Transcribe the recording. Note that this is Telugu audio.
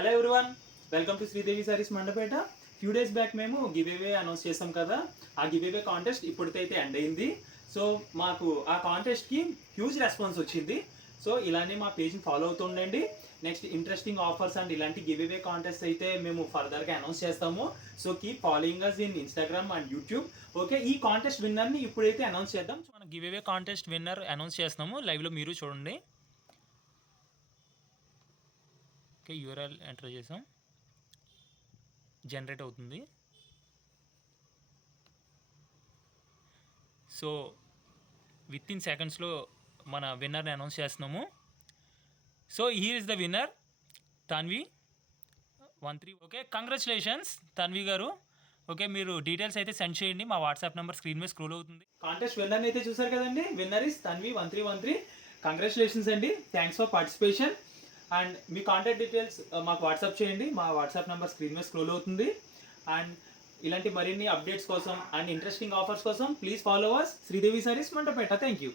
Hello everyone, welcome to Sridevi saris Mandapeta. Few days back మేము గివ్ అవే అనౌన్స్ చేసాం కదా. ఆ గివ్ అవే కాంటెస్ట్ ఇప్పటికైతే ఎండ్ అయింది. సో మాకు ఆ కాంటెస్ట్కి హ్యూజ్ రెస్పాన్స్ వచ్చింది. సో ఇలానే మా పేజ్ని ఫాలో అవుతుండండి. నెక్స్ట్ ఇంట్రెస్టింగ్ ఆఫర్స్ అండ్ ఇలాంటి గివ్ అవే కాంటెస్ట్ అయితే మేము ఫర్దర్గా అనౌన్స్ చేస్తాము. So keep following us in Instagram and YouTube. Okay, ఈ కాంటెస్ట్ విన్నర్ని ఇప్పుడైతే అనౌన్స్ చేద్దాం. సో మనం giveaway contest winner announce చేస్తున్నాము. లైవ్లో మీరు చూడండి. ఓకే, యూఆర్ఎల్ ఎంటర్ చేసాం, జనరేట్ అవుతుంది. సో విత్ ఇన్ సెకండ్స్లో మన విన్నర్ని అనౌన్స్ చేస్తున్నాము. So here is the winner, Tanvi 13. Okay, congratulations Tanvi గారు. ఓకే, మీరు డీటెయిల్స్ అయితే సెండ్ చేయండి. మా వాట్సాప్ నెంబర్ స్క్రీన్ మీద స్క్రోల్ అవుతుంది. కాంటెస్ట్ విన్నర్ని అయితే చూసారు కదండి. Winner is Tanvi 1313. కంగ్రాచులేషన్స్ అండి, thanks for participation. And me contact details మాకు వాట్సాప్ చేయండి. మా వాట్సాప్ నెంబర్ స్క్రీన్ మీద స్క్రోల్ అవుతుంది. అండ్ ఇలాంటి మరిన్ని అప్డేట్స్ కోసం అండ్ ఇంట్రెస్టింగ్ ఆఫర్స్ కోసం please follow us Sridevi saris Mandapeta. Thank you.